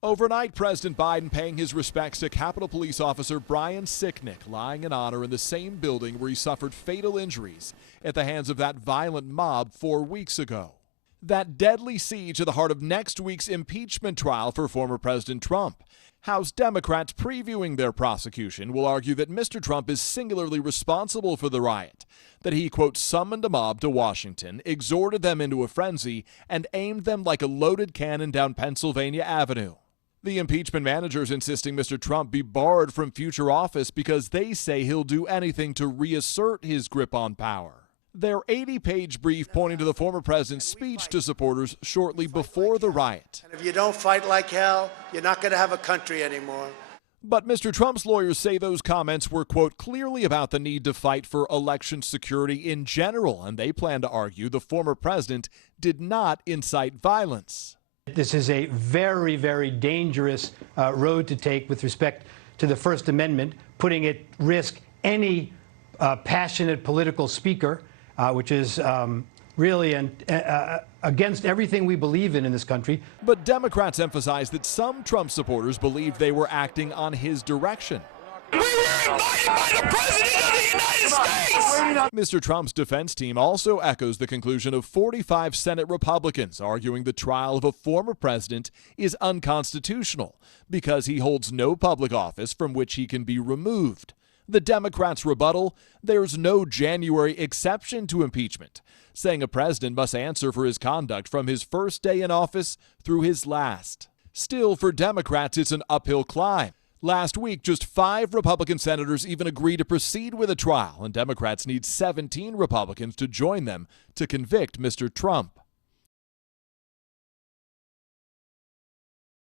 Overnight, President Biden paying his respects to Capitol Police Officer Brian Sicknick, lying in honor in the same building where he suffered fatal injuries at the hands of that violent mob 4 weeks ago. That deadly siege at the heart of next week's impeachment trial for former President Trump. House Democrats previewing their prosecution will argue that Mr. Trump is singularly responsible for the riot, that he, quote, summoned a mob to Washington, exhorted them into a frenzy, and aimed them like a loaded cannon down Pennsylvania Avenue. The impeachment managers insisting Mr. Trump be barred from future office because they say he'll do anything to reassert his grip on power. Their 80-page brief pointing to the former president's speech to supporters shortly before the riot. And if you don't fight like hell, you're not going to have a country anymore. But Mr. Trump's lawyers say those comments were, quote, clearly about the need to fight for election security in general, and they plan to argue the former president did not incite violence. This is a very, very dangerous road to take with respect to the First Amendment, putting at risk any passionate political speaker, which is really against everything we believe in this country. But Democrats emphasize that some Trump supporters believe they were acting on his direction. We were invited by the President of the United States! Mr. Trump's defense team also echoes the conclusion of 45 Senate Republicans arguing the trial of a former president is unconstitutional because he holds no public office from which he can be removed. The Democrats' rebuttal, there's no January exception to impeachment, saying a president must answer for his conduct from his first day in office through his last. Still, for Democrats, it's an uphill climb. Last week, just 5 Republican senators even agreed to proceed with a trial, and Democrats need 17 Republicans to join them to convict Mr. Trump.